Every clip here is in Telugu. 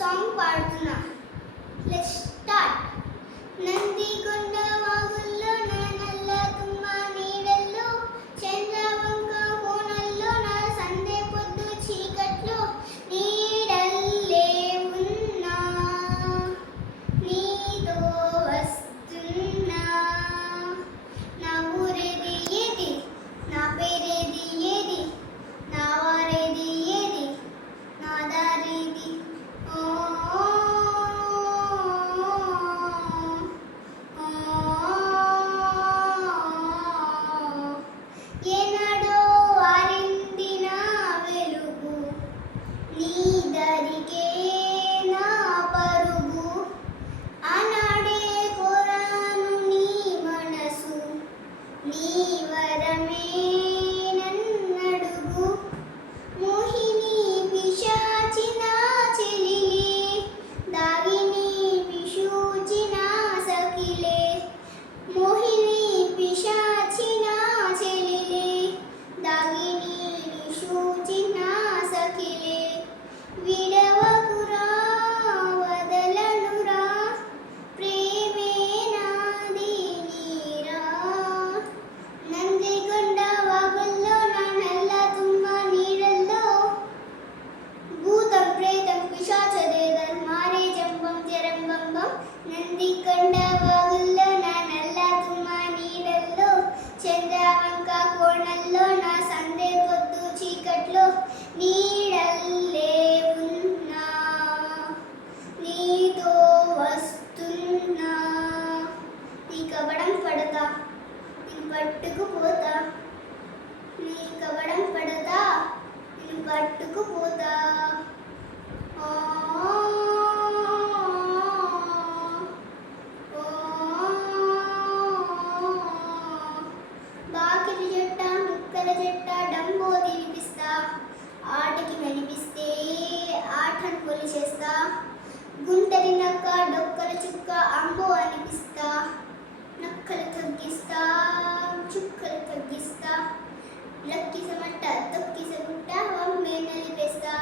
సాంగ్ పాడుతున్నా. Let's start. నందికొండ వాగుల్లో నా నల్ల తుమ్మ నీడల్లో, చంద్రవంక కోణల్లో నా సందే పొద్దు చీకట్లో, నీడల్లే ఉన్నా నీతో వస్తున్నా. నా ఊరేది ఏది, నా పేరేది ఏది, నా వారేది ఏది, నా దారేది. ఏనాడో వారింది నా వెలుగు, నీ దరికే నా పరుగు. ఆనాడే కోరాను నీ మనసు, నీ వరమే నన్నడుగు. మోహిని పిశాచిన చెలిలే, దాగిని విషూచిన సఖిలే. మోహిని పిశాచిన చెలిలే, దాగిని విషూచిన సఖిలే. విడవకురా వదలనురా, ప్రేమే నాది నీరా. నందికొండ వాగుల్లో నా నల్ల తుమ్మ నీడల్లో, భూతం ప్రేతం పిశాచదేదం మారే జంబం జరంబం బం. నందికొండ వాగుల్లో నా నల్ల తుమ్మ నీడల్లో, చంద్రవంక కోణల్లో నా సందే పొద్దు చీకట్లో, నీడల్లే ఉన్నా నీతో వస్తున్నా. నీ కబడం పడతా, నేను పట్టుకుపోతా. నీ కబడం పడతా, నేను పట్టుకుపోతా. ఆ, ఓ, బాకిలి జట్ట ముక్కల జట్ట డంబో తినిపిస్తా. ఆటకి వినిపిస్తే ఆటను కొలిచేస్తా. గుంటరి నక్క డొక్కల చుక్క అంబో అనిపిస్తా. నక్కలు తగ్గిస్తా, చుక్కలు తగ్గిస్తా. లక్కిసమట్ట తొక్కిసగుట్ట వమ్మే నలిపేస్తా.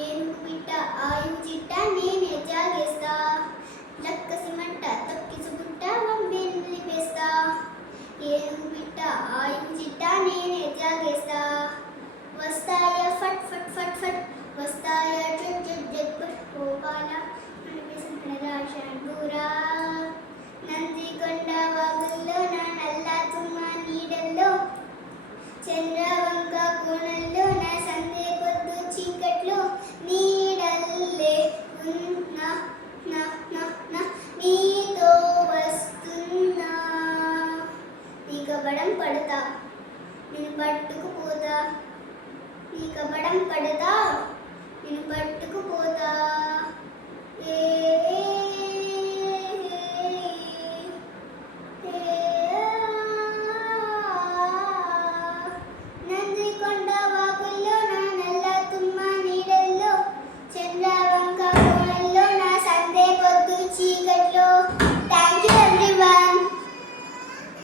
ఏనుగు బిట్ట ఆయువు చిట్ట నేనే జాగేస్తా. లక్కసిమట్ట తొక్కిసగుట్ట వమ్మే నలిపేస్తా. ఏనుగు బిట్ట ఆయువు చిట్ట నేనే జాగేస్తా. వస్తాయ ఫట్ ఫట్ ఫట్ ఫట్, వస్తాయ జట్ జట్ జట్ ఫట్. గోపాల నడిపేసిన రాషండూరా. నందికొండ వాగుల్లో నా నల్ల తుమ్మ నీడల్లో, చంద్ర